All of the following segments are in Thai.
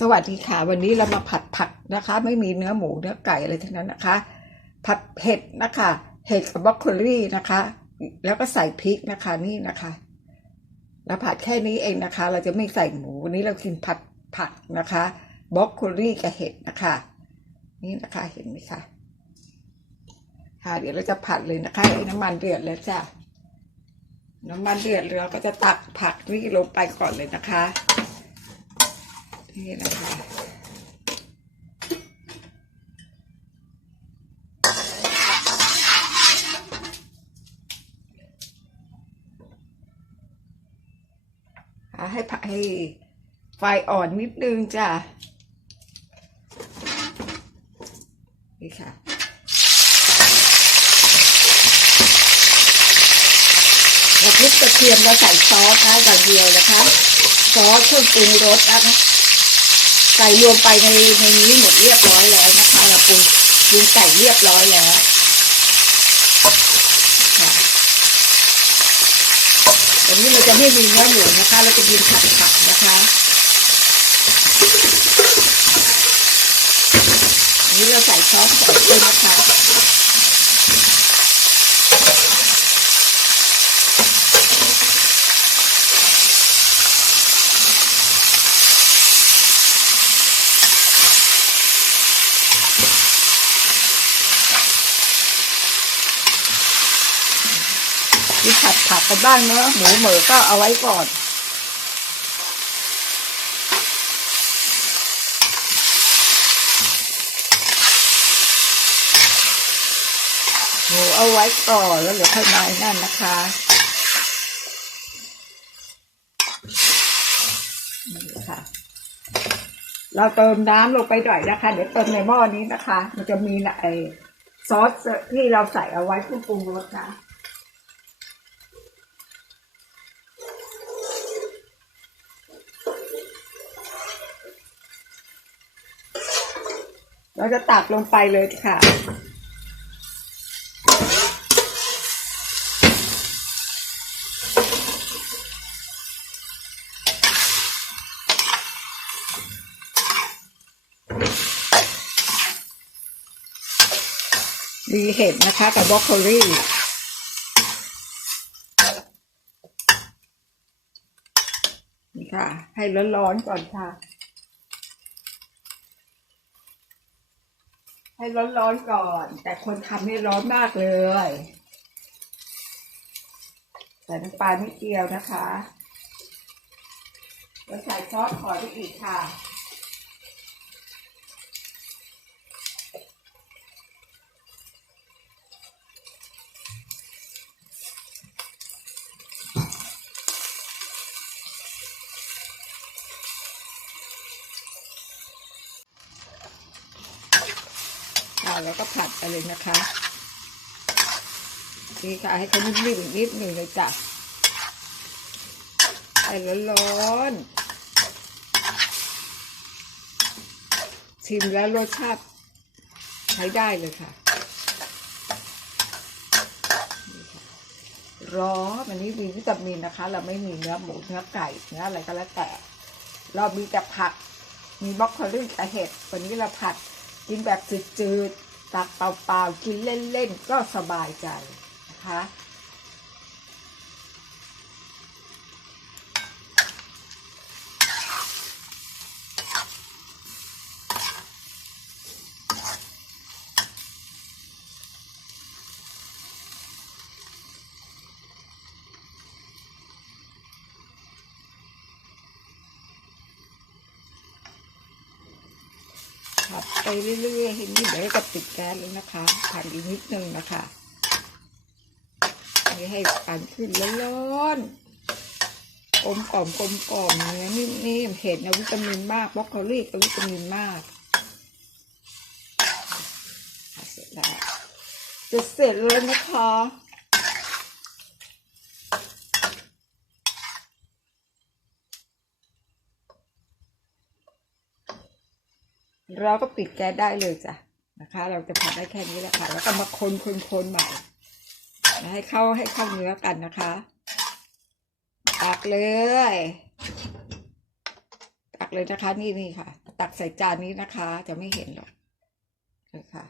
สวัสดีค่ะ วันนี้เรามาผัดผักนะคะ ไม่มีเนื้อหมูเนื้อไก่อะไรทั้งนั้นนะคะ ผัดเผ็ดนะคะ เห็ดกับบรอกโคลีนะคะ แล้วก็ใส่พริกนะคะนี่นะคะแล้วผัดแค่นี้เองนะคะ เราจะไม่ใส่หมูวันนี้เรากินผัดผักนะคะบรอกโคลีกับเห็ดนะคะ นี่นะคะเห็นไหมคะค่ะเดี๋ยวเราจะผัดเลยนะคะไอ้น้ำมันเดือดแล้วจ้ะน้ำมันเดือดเราก็จะตักผักนี่ลงไปก่อนเลยนะคะ นี่นะคะอะให้ผักให้ไฟอ่อนนิดนึงจ้ะ นี่ค่ะเราพริกกระเทียมเราใส่ซอสนะอย่างเดียวนะคะ ซอสเครื่องปรุงรสนะคะ ไก่รวมไปในในนี้หมดเรียบร้อยแล้วนะคะ เราปรุงปรุงไก่เรียบร้อยแล้วค่ะวันนี้เราจะไม่มีเนื้อหมูนะคะ เราจะกินผัดผักนะคะอันนี้เราใส่ซอสใส่ด้วยนะคะ มีผัดผักกันบ้างเนอะหมูเหมือก็เอาไว้ก่อนหมูเอาไว้ก่อนแล้วเดี๋ยวค่อยมานั่นนะคะนี่ค่ะ เราเติมน้ำลงไปหน่อยนะคะ เดี๋ยวเติมในหม้อนี้นะคะ มันจะมีไอซอสที่เราใส่เอาไว้เพื่อปรุงรสนะ เราจะตักลงไปเลยค่ะ มีเห็ดนะคะกับบรอกโคลีนี่ค่ะ ให้ร้อนๆก่อนค่ะ ให้ร้อนๆก่อน แต่คนทำให้ร้อนมากเลยใส่น้ำปลาไม่เกียวนะคะแล้วใส่ซอสขอไปอีกค่ะ ค่ะ แล้วก็ผัดไปเลยนะคะนี่ค่ะให้เขานิ่มๆอีกนิดหนึ่งเลยจ้ะใส่ร้อนๆชิมแล้วรสชาติใช้ได้เลยค่ะร้อนอันนี้มีวิตามินนะคะ เราไม่มีเนื้อหมูเนื้อไก่เนื้ออะไรก็แล้วแต่ เรามีแต่ผัก มีบรอกโคลีกับเห็ดวันนี้เราผัด กินแบบจืดๆตักเปล่าๆกินเล่นๆก็สบายใจนะคะ ผัด ไปเรื่อยๆเห็นนี่เดี๋ยวจะปิดแก๊สเลยนะคะผัดอีกนิดนึงนะคะนี่ให้ปั่นขึ้นร้อนๆกลมกล่อมกลมกล่อมเนื้อนิ่มๆเห็ดนะวิตามินมากบรอกโคลีก็วิตามินมากเสร็จแล้วจะเสร็จเลยนะคะ เราก็ปิดแก๊สได้เลยจ้ะนะคะ เราจะผัดได้แค่นี้แหละค่ะ แล้วก็มาคนคนคนใหม่ให้เข้าให้เข้าเนื้อกันนะคะตักเลย ตักเลยนะคะ นี่นี่ค่ะ ตักใส่จานนี้นะคะ จะไม่เห็นหรอกเลยค่ะ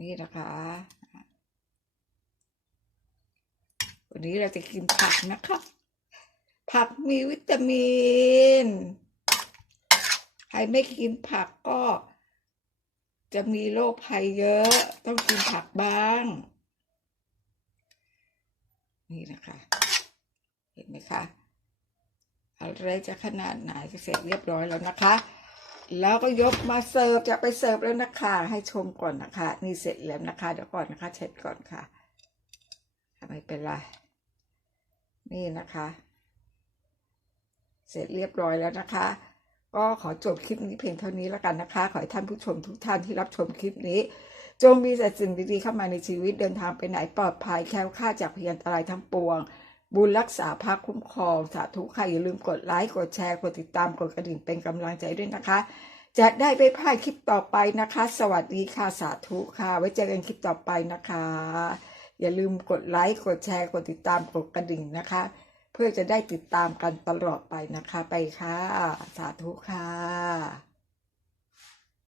นี่นะคะวันนี้เราจะกินผักนะคะ ผักมีวิตามิน ใครไม่กินผักก็จะมีโรคภัยเยอะ ต้องกินผักบ้าง นี่นะคะ เห็นไหมคะอะไรจะขนาดไหนก็เสร็จเรียบร้อยแล้วนะคะ แล้วก็ยกมาเสิร์ฟจะไปเสิร์ฟแล้วนะคะ ให้ชมก่อนนะคะ นี่เสร็จแล้วนะคะ เดี๋ยวก่อนนะคะ เช็ดก่อนค่ะไม่เป็นไร นี่นะคะ เสร็จเรียบร้อยแล้วนะคะ ก็ขอจบคลิปนี้เพียงเท่านี้แล้วกันนะคะ ขอให้ท่านผู้ชมทุกท่านที่รับชมคลิปนี้ จงมีแต่สิ่งดีๆเข้ามาในชีวิตเดินทางไปไหนปลอดภัยแคล้วคลาดจากพยันตรายทั้งปวง บุญรักษาภาคคุ้มครองสาธุค่ะอย่าลืมกดไลค์กดแชร์กดติดตามกดกระดิ่งเป็นกำลังใจด้วยนะคะ จะได้ไม่พลาดคลิปต่อไปนะคะ สวัสดีค่ะสาธุค่ะ ไว้เจอกันคลิปต่อไปนะคะ อย่าลืมกดไลค์กดแชร์กดติดตามกดกระดิ่งนะคะ เพื่อจะได้ติดตามกันตลอดไปนะคะไปค่ะ สาธุค่ะ